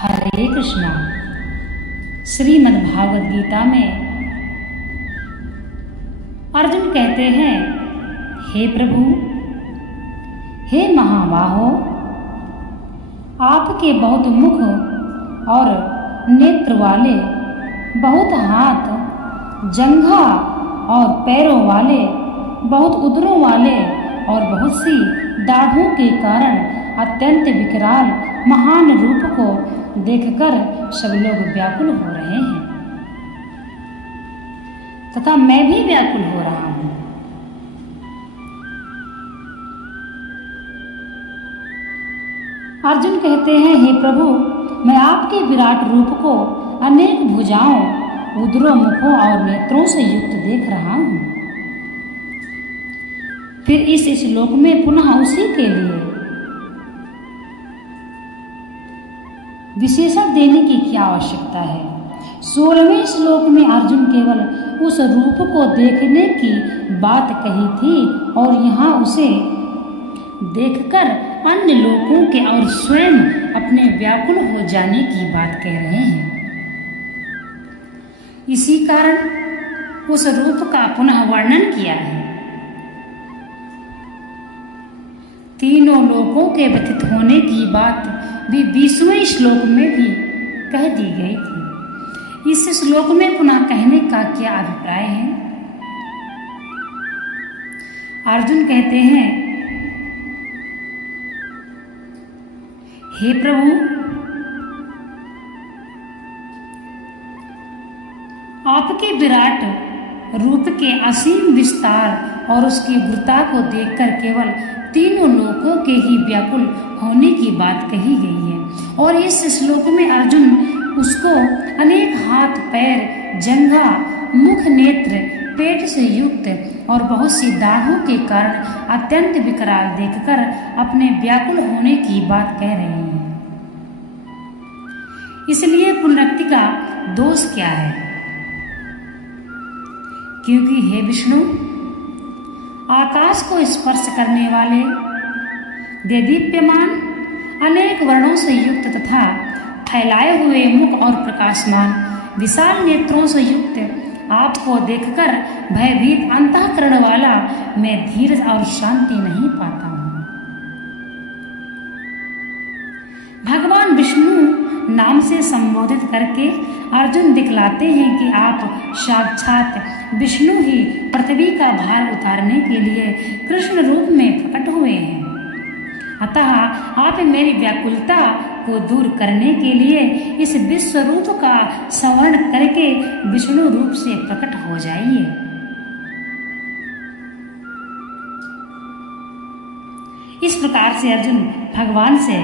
हरे कृष्णा। श्रीमद् भागवत गीता में अर्जुन कहते हैं, हे प्रभु, हे महाबाहो, आपके बहुत मुख और नेत्र वाले, बहुत हाथ, जंघा और पैरों वाले, बहुत उदरों वाले और बहुत सी दाढ़ों के कारण अत्यंत विकराल महान रूप को देखकर सब लोग व्याकुल हो रहे हैं तथा मैं भी व्याकुल हो रहा हूं। अर्जुन कहते हैं, हे प्रभु, मैं आपके विराट रूप को अनेक भुजाओं, उदरों, मुखों और नेत्रों से युक्त देख रहा हूं। फिर इस श्लोक में पुनः उसी के लिए विशेषण देने की क्या आवश्यकता है। 16वें श्लोक में अर्जुन केवल उस रूप को देखने की बात कही थी और यहाँ उसे देखकर अन्य लोगों के और स्वयं अपने व्याकुल हो जाने की बात कह रहे हैं। इसी कारण उस रूप का पुनः वर्णन किया है। तीनों लोकों के व्यथित होने की बात भी 20वें श्लोक में भी कह दी गई थी। इस श्लोक में पुनः कहने का क्या अभिप्राय है? अर्जुन कहते हैं, हे प्रभु, आपके विराट रूप के असीम विस्तार और उसकी उग्रता को देखकर केवल तीनों लोकों के ही व्याकुल होने की बात कही गई है। और इस श्लोक में अर्जुन उसको अनेक हाथ, पैर, जंघा, मुख, नेत्र, पेट से युक्त और बहुत सी दाढ़ों के कारण अत्यंत विकराल देखकर अपने व्याकुल होने की बात कह रहे हैं। इसलिए पुनरुक्ति का दोष क्या है? क्योंकि हे विष्णु, आकाश को स्पर्श करने वाले, देदीप्यमान, अनेक वर्णों से युक्त तथा फैलाए हुए मुख और प्रकाशमान विशाल नेत्रों से युक्त आपको देखकर भयभीत अंतःकरण वाला मैं धीरज और शांति नहीं पाता हूँ। भगवान विष्णु नाम से संबोधित करके अर्जुन दिखलाते हैं कि आप साक्षात विष्णु ही पृथ्वी का भार उतारने के लिए कृष्ण रूप में प्रकट हुए हैं। अतः आप मेरी व्याकुलता को दूर करने के लिए इस विश्व रूप का संवरण करके विष्णु रूप से प्रकट हो जाइए। इस प्रकार से अर्जुन भगवान से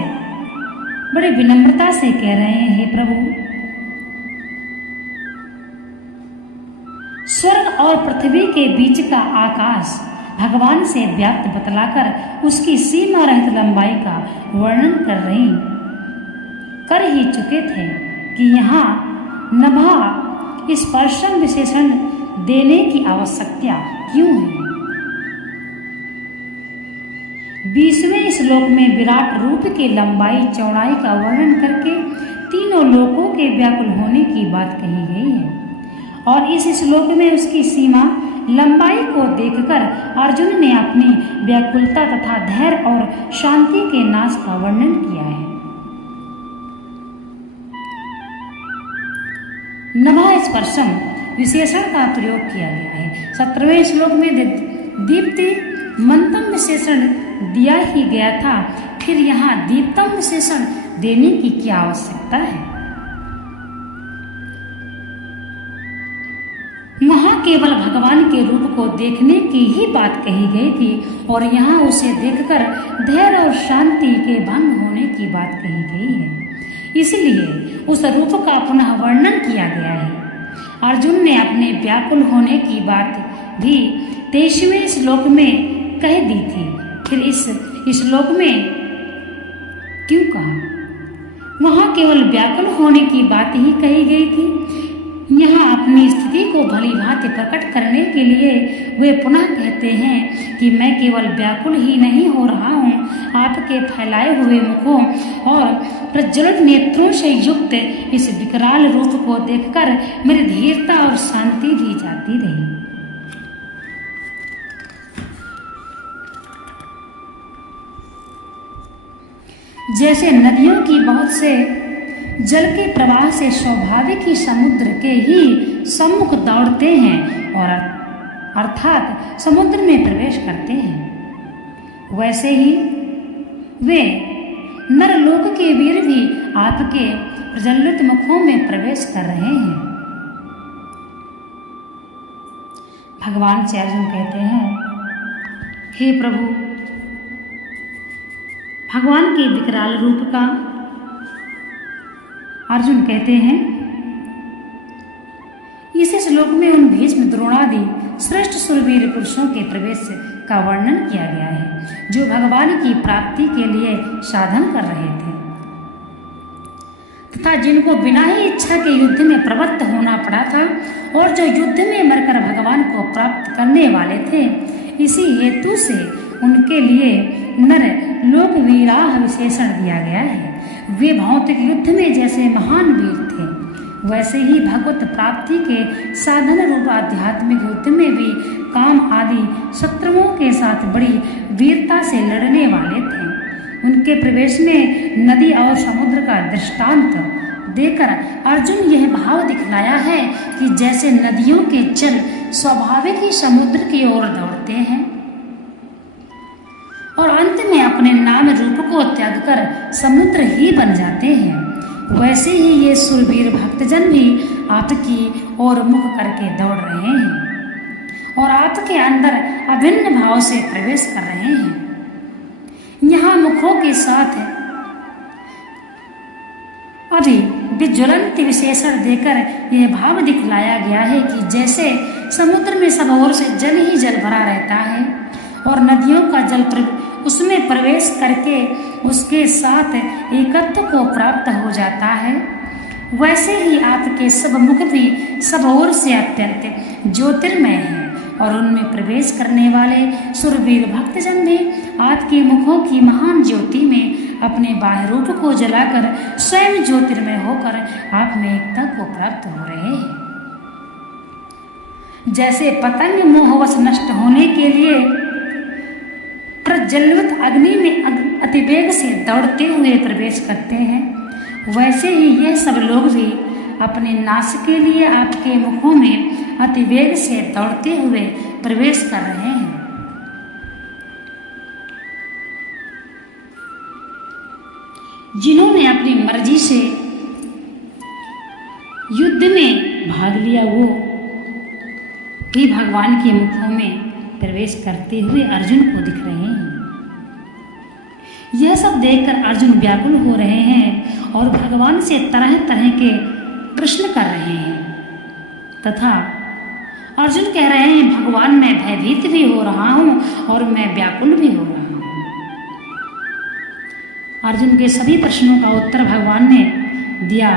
बड़े विनम्रता से कह रहे हैं, हे प्रभु, स्वर्ग और पृथ्वी के बीच का आकाश भगवान से व्याप्त बतलाकर उसकी सीमा रहित लंबाई का वर्णन कर ही चुके थे कि यहाँ नभा स्पर्शम विशेषण देने की आवश्यकता क्यों है। 20वें श्लोक में विराट रूप के लंबाई चौड़ाई का वर्णन करके तीनों लोकों के व्याकुल होने की बात कही गई है और इस श्लोक में उसकी सीमा लंबाई को देखकर अर्जुन ने अपनी व्याकुलता तथा धैर्य और शांति के नाश का वर्णन किया है। नभा स्पर्शम विशेषण का प्रयोग किया गया है। 17वें श्लोक में दीप्ति मंतम विशेषण दिया ही गया था, फिर यहाँ दीप्तम विशेषण देने की क्या आवश्यकता है? वहाँ केवल भगवान के रूप को देखने की ही बात कही गई थी और यहाँ उसे देखकर धैर्य और शांति के भंग होने की बात कही गई है। इसलिए उस रूप का पुनः वर्णन किया गया है। अर्जुन ने अपने व्याकुल होने की बात भी 23वें श्लोक में कह दी थी, फिर इस श्लोक में क्यों कहा? वहाँ केवल व्याकुल होने की बात ही कही गई थी। यहाँ अपनी स्थिति को भली भांति प्रकट करने के लिए वे पुनः कहते हैं कि मैं केवल व्याकुल ही नहीं हो रहा हूँ, आपके फैलाए हुए मुखों और प्रज्वलित नेत्रों से युक्त इस विकराल रूप को देखकर मेरी धीरता और शांति भी जाती रही। जैसे नदियों की बहुत से जल के प्रवाह से स्वाभाविक ही समुद्र के ही सम्मुख दौड़ते हैं और अर्थात समुद्र में प्रवेश करते हैं, वैसे ही वे नरलोक के वीर भी आपके प्रज्वलित मुखों में प्रवेश कर रहे हैं। भगवान श्री अर्जुन कहते हैं, हे प्रभु, भगवान के विकराल रूप का अर्जुन कहते हैं, इस श्लोक में उन भीष्म द्रोणादि श्रेष्ठ सुरवीर पुरुषों के प्रवेश का वर्णन किया गया है जो भगवान की प्राप्ति के लिए साधन कर रहे थे तथा जिनको बिना ही इच्छा के युद्ध में प्रवृत्त होना पड़ा था और जो युद्ध में मरकर भगवान को प्राप्त करने वाले थे। इसी हेतु से उनके लिए नर लोक वीराह विशेषण दिया गया है। वे भौतिक युद्ध में जैसे महान वीर थे, वैसे ही भगवत प्राप्ति के साधन रूप आध्यात्मिक युद्ध में भी काम आदि शत्रुओं के साथ बड़ी वीरता से लड़ने वाले थे। उनके प्रवेश में नदी और समुद्र का दृष्टांत देकर अर्जुन यह भाव दिखलाया है कि जैसे नदियों के जल स्वाभाविक ही समुद्र की ओर दौड़ते हैं और अंत में अपने नाम रूप को त्याग कर समुद्र ही बन जाते हैं, वैसे ही ये सुरवीर भक्तजन भी आपकी ओर मुख करके दौड़ रहे हैं और आपके अंदर अभिन्न भाव से प्रवेश कर रहे हैं। यहाँ मुखों के साथ अभी विज्वलंत विशेषण देकर यह भाव दिखलाया गया है कि जैसे समुद्र में सब ओर से जल ही जल भरा रहता है और नदियों का जल उसमें प्रवेश करके उसके साथ एकत्व को प्राप्त हो जाता है, वैसे ही आपके सब मुख भी सब ओर से अत्यंत ज्योतिर्मय हैं और उनमें प्रवेश करने वाले सुरवीर भक्तजन भी आपके मुखों की महान ज्योति में अपने बाह्य रूप को जलाकर स्वयं ज्योतिर्मय होकर आप में एकता को प्राप्त हो रहे हैं। जैसे पतंग मोहवश नष्ट होने के लिए प्रज्वलित अग्नि में अतिवेग से दौड़ते हुए प्रवेश करते हैं, वैसे ही यह सब लोग भी अपने नाश के लिए आपके मुखों में अतिवेग से दौड़ते हुए प्रवेश कर रहे हैं। जिन्होंने अपनी मर्जी से युद्ध में भाग लिया वो भी भगवान के मुखों में प्रवेश करते हुए अर्जुन को दिख रहे हैं। यह सब देखकर अर्जुन व्याकुल हो रहे हैं और भगवान से तरह तरह के प्रश्न कर रहे हैं तथा अर्जुन कह रहे हैं, भगवान मैं भयभीत भी हो रहा हूं और मैं व्याकुल भी हो रहा हूं। अर्जुन के सभी प्रश्नों का उत्तर भगवान ने दिया।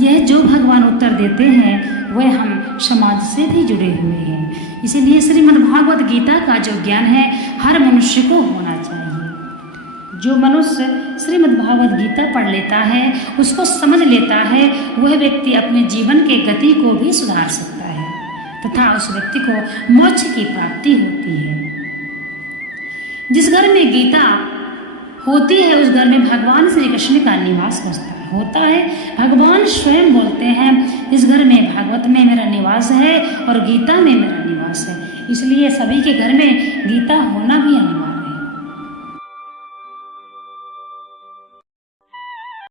यह जो भगवान उत्तर देते हैं वह हम समाज से भी जुड़े हुए हैं, इसीलिए श्रीमद्भागवत गीता का जो ज्ञान है हर मनुष्य को होना चाहिए। जो मनुष्य श्रीमद्भागवत गीता पढ़ लेता है, उसको समझ लेता है, वह व्यक्ति अपने जीवन के गति को भी सुधार सकता है तथा उस व्यक्ति को मोक्ष की प्राप्ति होती है। जिस घर में गीता होती है उस घर में भगवान श्री कृष्ण का निवास होता है। भगवान स्वयं बोलते हैं, इस घर में भागवत में मेरा निवास है और गीता में मेरा निवास है, इसलिए सभी के घर में गीता होना भी अनिवार्य है।